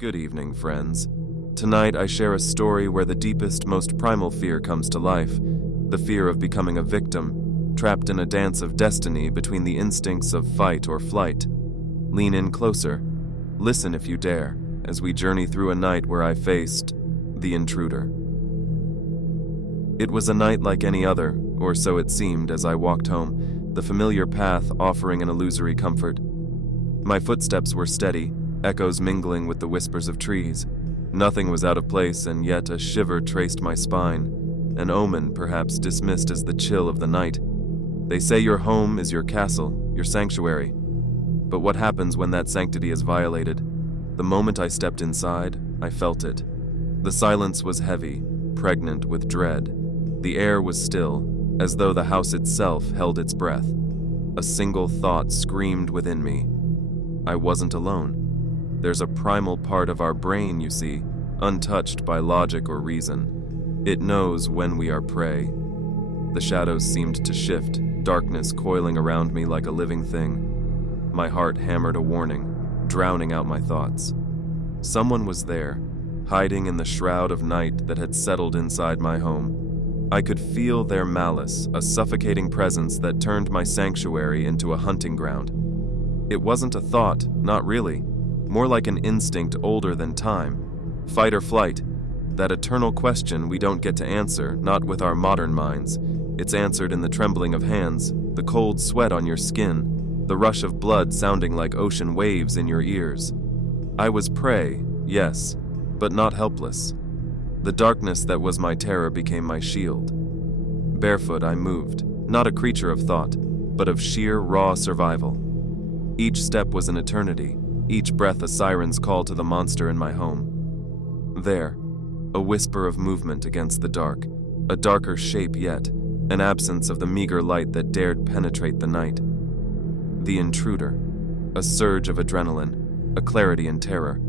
Good evening, friends. Tonight I share a story where the deepest, most primal fear comes to life, the fear of becoming a victim, trapped in a dance of destiny between the instincts of fight or flight. Lean in closer. Listen if you dare, as we journey through a night where I faced the intruder. It was a night like any other, or so it seemed as I walked home, the familiar path offering an illusory comfort. My footsteps were steady, echoes mingling with the whispers of trees. Nothing was out of place, and yet a shiver traced my spine, an omen perhaps dismissed as the chill of the night. They say your home is your castle, your sanctuary. But what happens when that sanctity is violated? The moment I stepped inside, I felt it. The silence was heavy, pregnant with dread. The air was still, as though the house itself held its breath. A single thought screamed within me. I wasn't alone. There's a primal part of our brain, you see, untouched by logic or reason. It knows when we are prey. The shadows seemed to shift, darkness coiling around me like a living thing. My heart hammered a warning, drowning out my thoughts. Someone was there, hiding in the shroud of night that had settled inside my home. I could feel their malice, a suffocating presence that turned my sanctuary into a hunting ground. It wasn't a thought, not really. More like an instinct older than time. Fight or flight. That eternal question we don't get to answer, not with our modern minds. It's answered in the trembling of hands, the cold sweat on your skin, the rush of blood sounding like ocean waves in your ears. I was prey, yes, but not helpless. The darkness that was my terror became my shield. Barefoot I moved, not a creature of thought, but of sheer raw survival. Each step was an eternity. Each breath a siren's call to the monster in my home. There, a whisper of movement against the dark, a darker shape yet, an absence of the meager light that dared penetrate the night. The intruder, a surge of adrenaline, a clarity in terror.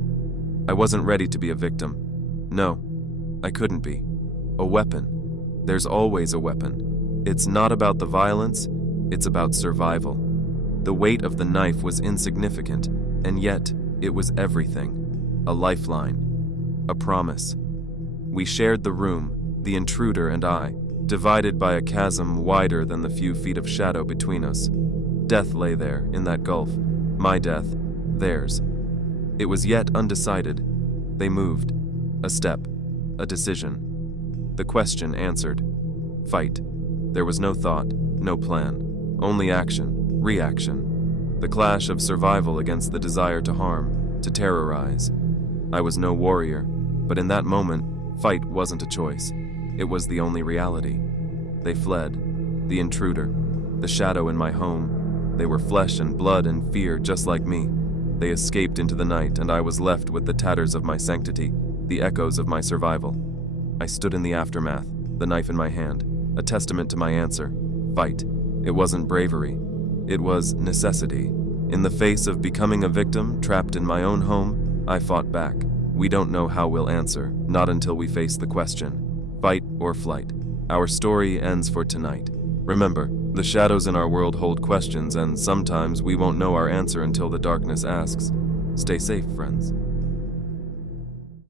I wasn't ready to be a victim. No, I couldn't be. A weapon. There's always a weapon. It's not about the violence, it's about survival. The weight of the knife was insignificant, and yet, it was everything. A lifeline. A promise. We shared the room, the intruder and I, divided by a chasm wider than the few feet of shadow between us. Death lay there, in that gulf. My death, theirs. It was yet undecided. They moved. A step. A decision. The question answered. Fight. There was no thought, no plan. Only action, reaction. The clash of survival against the desire to harm, to terrorize. I was no warrior, but in that moment, fight wasn't a choice. It was the only reality. They fled. The intruder. The shadow in my home. They were flesh and blood and fear just like me. They escaped into the night, and I was left with the tatters of my sanctity, the echoes of my survival. I stood in the aftermath, the knife in my hand, a testament to my answer. Fight. It wasn't bravery. It was necessity. In the face of becoming a victim, trapped in my own home, I fought back. We don't know how we'll answer, not until we face the question. Fight or flight. Our story ends for tonight. Remember, the shadows in our world hold questions, and sometimes we won't know our answer until the darkness asks. Stay safe, friends.